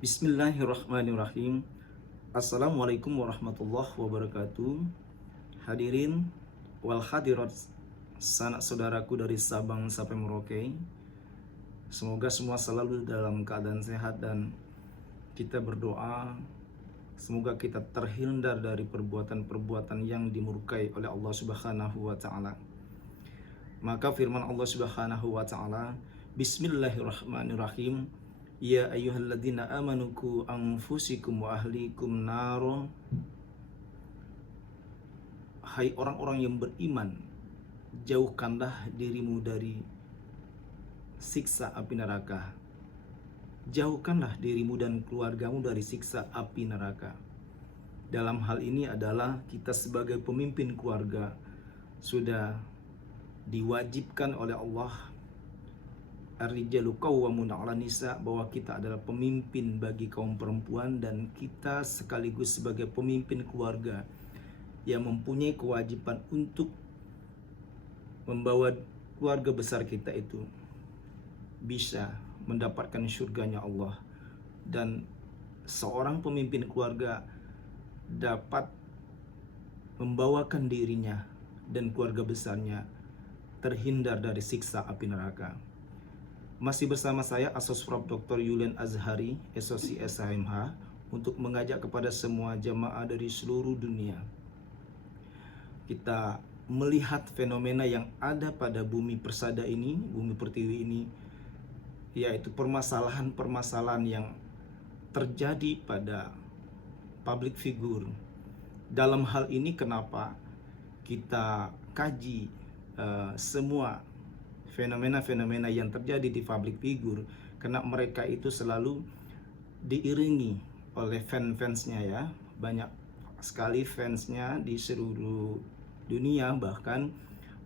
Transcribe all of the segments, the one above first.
Bismillahirrahmanirrahim. Assalamualaikum warahmatullahi wabarakatuh. Hadirin wal hadirat, sanak saudaraku dari Sabang sampai Merauke. Semoga semua selalu dalam keadaan sehat dan kita berdoa semoga kita terhindar dari perbuatan-perbuatan yang dimurkai oleh Allah Subhanahu wa taala. Maka firman Allah Subhanahu wa taala, Bismillahirrahmanirrahim. Ya ayyuhalladzina amanu qu anfusikum wa ahlikum naro. Hai orang-orang yang beriman, jauhkanlah dirimu dari siksa api neraka. Jauhkanlah dirimu dan keluargamu dari siksa api neraka. Dalam hal ini adalah kita sebagai pemimpin keluarga sudah diwajibkan oleh Allah Ar-rijalu qawwamuna 'alan nisa, bahwa kita adalah pemimpin bagi kaum perempuan dan kita sekaligus sebagai pemimpin keluarga yang mempunyai kewajiban untuk membawa keluarga besar kita itu bisa mendapatkan surganya Allah, dan seorang pemimpin keluarga dapat membawakan dirinya dan keluarga besarnya terhindar dari siksa api neraka. Masih bersama saya Asos Prof. Dr. Yulian Azhari, SOC SHMH, untuk mengajak kepada semua jamaah dari seluruh dunia. Kita melihat fenomena yang ada pada bumi persada ini, bumi pertiwi ini, yaitu permasalahan-permasalahan yang terjadi pada public figure. Dalam hal ini kenapa kita kaji semua fenomena-fenomena yang terjadi di public figure, karena mereka itu selalu diiringi oleh fans-fansnya ya, banyak sekali fansnya di seluruh dunia, bahkan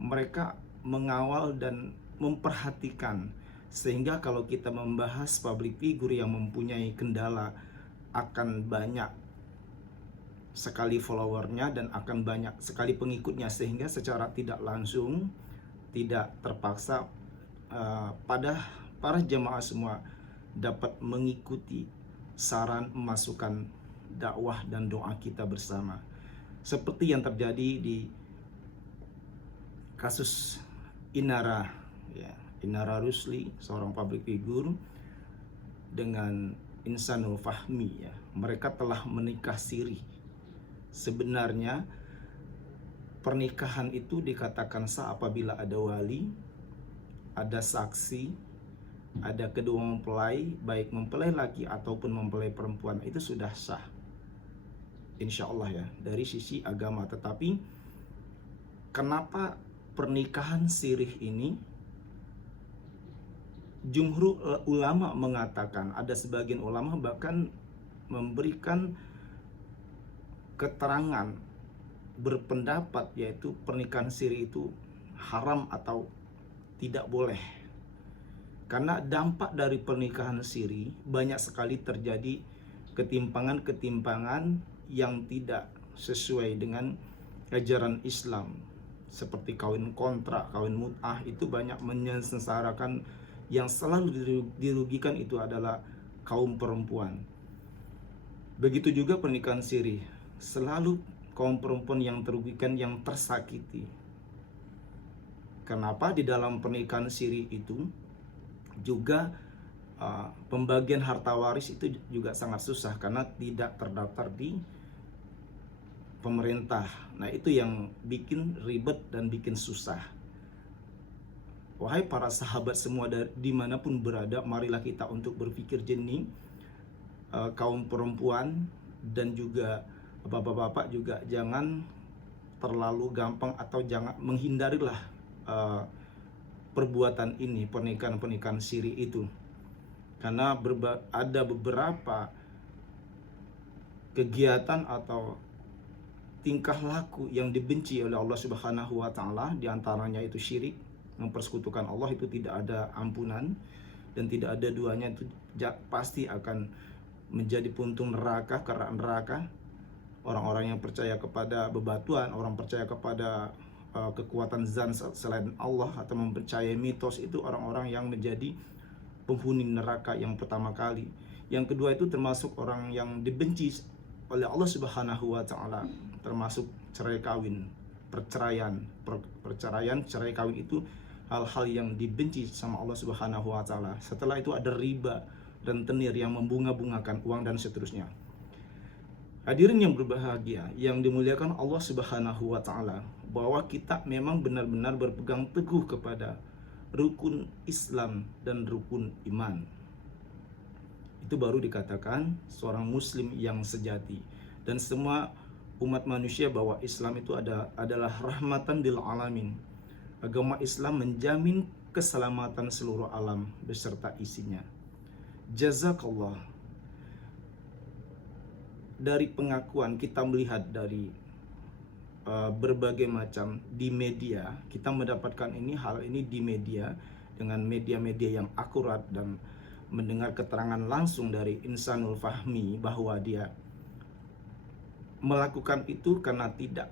mereka mengawal dan memperhatikan, sehingga kalau kita membahas public figure yang mempunyai kendala akan banyak sekali followernya dan akan banyak sekali pengikutnya, sehingga secara tidak langsung, tidak terpaksa, pada para jemaah semua dapat mengikuti saran, masukan, dakwah dan doa kita bersama. Seperti yang terjadi di kasus Inara, ya, Inara Rusli, seorang public figure, dengan Insanul Fahmi, ya, mereka telah menikah siri. Sebenarnya pernikahan itu dikatakan sah apabila ada wali, ada saksi, ada kedua mempelai, baik mempelai laki ataupun mempelai perempuan, itu sudah sah, insya Allah ya, dari sisi agama. Tetapi kenapa pernikahan sirih ini, jumhur ulama mengatakan, ada sebagian ulama bahkan memberikan keterangan, berpendapat yaitu pernikahan siri itu haram atau tidak boleh, karena dampak dari pernikahan siri banyak sekali terjadi ketimpangan-ketimpangan yang tidak sesuai dengan ajaran Islam, seperti kawin kontrak, kawin mut'ah, itu banyak menyengsarakan. Yang selalu dirugikan itu adalah kaum perempuan. Begitu juga pernikahan siri, selalu kaum perempuan yang terugikan, yang tersakiti. Kenapa? Di dalam pernikahan siri itu juga pembagian harta waris itu juga sangat susah karena tidak terdaftar di pemerintah. Nah, itu yang bikin ribet dan bikin susah. Wahai para sahabat semua, dimanapun berada, marilah kita untuk berpikir jernih, kaum perempuan dan juga bapak-bapak juga jangan terlalu gampang atau jangan menghindarilah perbuatan ini, pernikahan siri itu, karena ada beberapa kegiatan atau tingkah laku yang dibenci oleh Allah Subhanahu wa taala, diantaranya itu syirik, mempersekutukan Allah, itu tidak ada ampunan dan tidak ada duanya, itu pasti akan menjadi puntung neraka. Karena neraka, orang-orang yang percaya kepada bebatuan, orang percaya kepada kekuatan zat selain Allah atau mempercayai mitos, itu orang-orang yang menjadi penghuni neraka yang pertama kali. Yang kedua itu termasuk orang yang dibenci oleh Allah Subhanahu wa taala, termasuk cerai kawin, perceraian, cerai kawin itu hal-hal yang dibenci sama Allah Subhanahu wa taala. Setelah itu ada riba dan tenir yang membunga-bungakan uang dan seterusnya. Hadirin yang berbahagia, yang dimuliakan Allah Subhanahu wa taala, bahwa kita memang benar-benar berpegang teguh kepada rukun Islam dan rukun iman. Itu baru dikatakan seorang muslim yang sejati. Dan semua umat manusia bahwa Islam itu adalah rahmatan lil alamin. Agama Islam menjamin keselamatan seluruh alam beserta isinya. Jazakallah. Dari pengakuan kita melihat dari berbagai macam di media, kita mendapatkan hal ini di media dengan media-media yang akurat dan mendengar keterangan langsung dari Insanul Fahmi bahwa dia melakukan itu karena tidak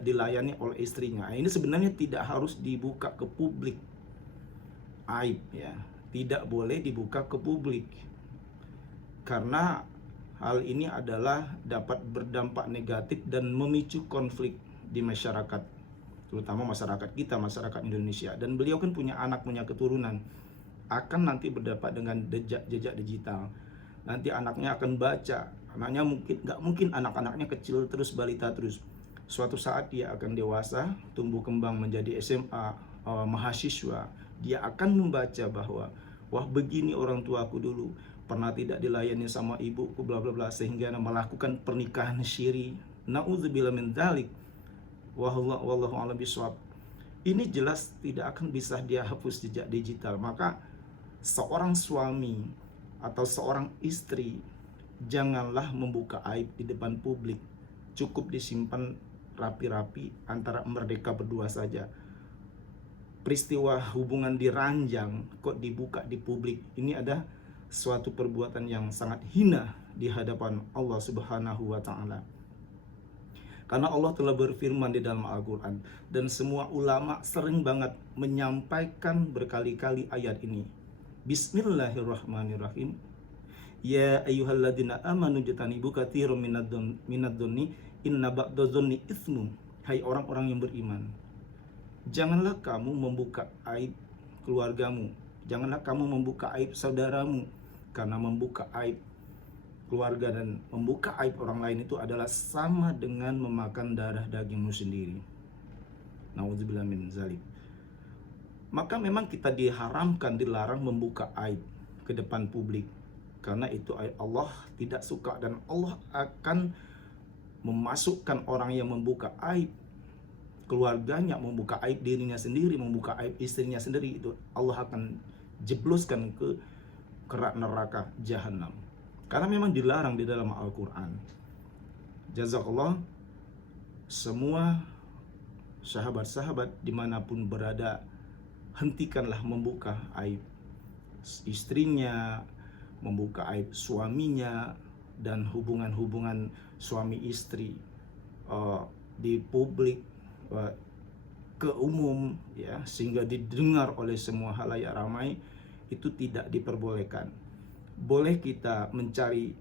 dilayani oleh istrinya. Ini sebenarnya tidak harus dibuka ke publik, aib ya, tidak boleh dibuka ke publik karena hal ini adalah dapat berdampak negatif dan memicu konflik di masyarakat, terutama masyarakat kita, masyarakat Indonesia. Dan beliau kan punya anak, punya keturunan, akan nanti berdapat dengan jejak digital. Nanti anaknya akan baca, anaknya nggak mungkin anak-anaknya kecil terus, balita terus. Suatu saat dia akan dewasa, tumbuh kembang menjadi SMA, mahasiswa. Dia akan membaca bahwa, wah begini orang tuaku dulu, pernah tidak dilayani sama ibuku bla bla bla, sehingga melakukan pernikahan syiri. Nauzubillah min dzalik. Wallahu a'lam bishawab. Ini jelas tidak akan bisa dia hapus jejak digital. Maka seorang suami atau seorang istri janganlah membuka aib di depan publik. Cukup disimpan rapi-rapi antara mereka berdua saja. Peristiwa hubungan diranjang kok dibuka di publik, ini ada suatu perbuatan yang sangat hina di hadapan Allah Subhanahu wa taala. Karena Allah telah berfirman di dalam Al-Qur'an, dan semua ulama sering banget menyampaikan berkali-kali ayat ini. Bismillahirrahmanirrahim. Ya ayyuhalladzina amanu jatanibu katsiran minadh-dhunni inna ba'dadh-dhunni itsmun. Hai orang-orang yang beriman, janganlah kamu membuka aib keluargamu, janganlah kamu membuka aib saudaramu, karena membuka aib keluarga dan membuka aib orang lain itu adalah sama dengan memakan darah dagingmu sendiri. Nauzubillah min dzalik. Maka memang kita dilarang membuka aib ke depan publik, karena itu aib Allah tidak suka, dan Allah akan memasukkan orang yang membuka aib keluarganya, membuka aib dirinya sendiri, membuka aib istrinya sendiri, itu Allah akan jebloskan ke kerak neraka jahanam. Karena memang dilarang di dalam Al-Quran. Jazakallah. Semua sahabat-sahabat dimanapun berada, hentikanlah membuka aib istrinya, membuka aib suaminya, dan hubungan-hubungan suami istri di publik, ke umum ya, sehingga didengar oleh semua halayak ramai. Itu tidak diperbolehkan. Boleh kita mencari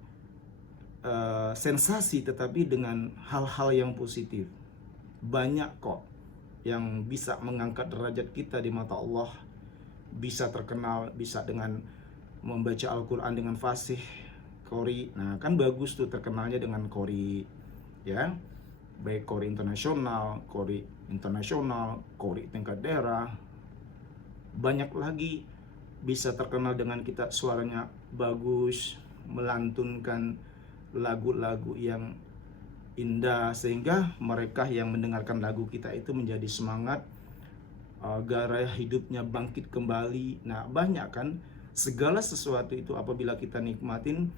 sensasi, tetapi dengan hal-hal yang positif. Banyak kok yang bisa mengangkat derajat kita di mata Allah. Bisa terkenal, bisa dengan membaca Al-Quran dengan fasih, qori. Nah kan bagus tuh terkenalnya dengan qori ya, baik qori internasional, qori tingkat daerah. Banyak lagi bisa terkenal dengan kita suaranya bagus, melantunkan lagu-lagu yang indah, sehingga mereka yang mendengarkan lagu kita itu menjadi semangat, gairah hidupnya bangkit kembali. Nah banyak kan, segala sesuatu itu apabila kita nikmatin,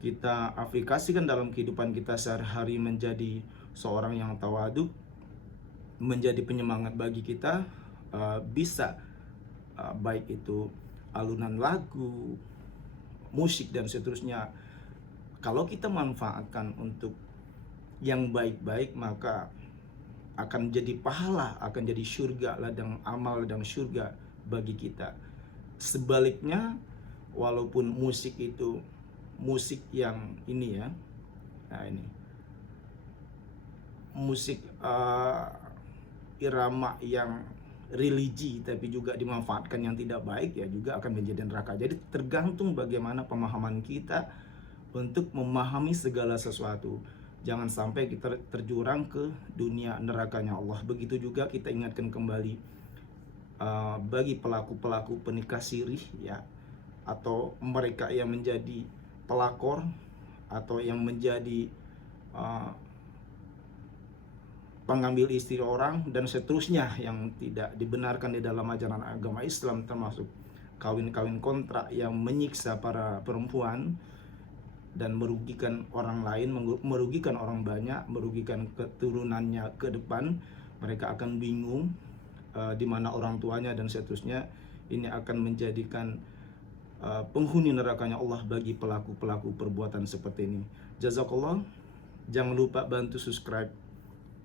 kita aplikasikan dalam kehidupan kita sehari-hari, menjadi seorang yang tawadhu, menjadi penyemangat bagi kita, bisa baik itu alunan lagu, musik dan seterusnya. Kalau kita manfaatkan untuk yang baik-baik, maka akan jadi pahala, akan jadi surga, ladang amal dan surga bagi kita. Sebaliknya, walaupun musik itu musik yang ini ya, nah ini musik irama yang religi tapi juga dimanfaatkan yang tidak baik, ya juga akan menjadi neraka. Jadi tergantung bagaimana pemahaman kita untuk memahami segala sesuatu. Jangan sampai kita terjurang ke dunia nerakanya Allah. Begitu juga kita ingatkan kembali bagi pelaku-pelaku penikah sirih ya, atau mereka yang menjadi pelakor atau yang menjadi pengambil istri orang dan seterusnya yang tidak dibenarkan di dalam ajaran agama Islam, termasuk kawin-kawin kontrak yang menyiksa para perempuan dan merugikan orang lain, merugikan orang banyak, merugikan keturunannya ke depan. Mereka akan bingung di mana orang tuanya dan seterusnya. Ini akan menjadikan penghuni nerakanya Allah bagi pelaku-pelaku perbuatan seperti ini. Jazakallah. Jangan lupa bantu subscribe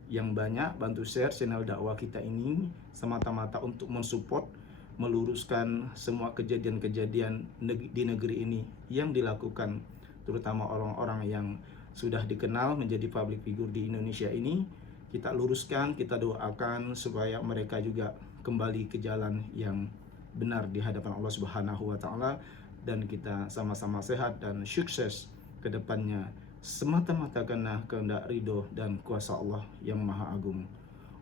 yang banyak, bantu share channel dakwah kita ini semata-mata untuk mensupport, meluruskan semua kejadian-kejadian di negeri ini yang dilakukan terutama orang-orang yang sudah dikenal menjadi public figure di Indonesia ini. Kita luruskan, kita doakan supaya mereka juga kembali ke jalan yang benar di hadapan Allah Subhanahu wa taala, dan kita sama-sama sehat dan sukses ke depannya semata-mata karena kehendak ridho dan kuasa Allah yang maha agung.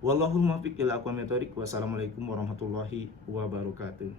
Wallahul muwaffiq ila aqwamit thoriq. Wassalamualaikum warahmatullahi wabarakatuh.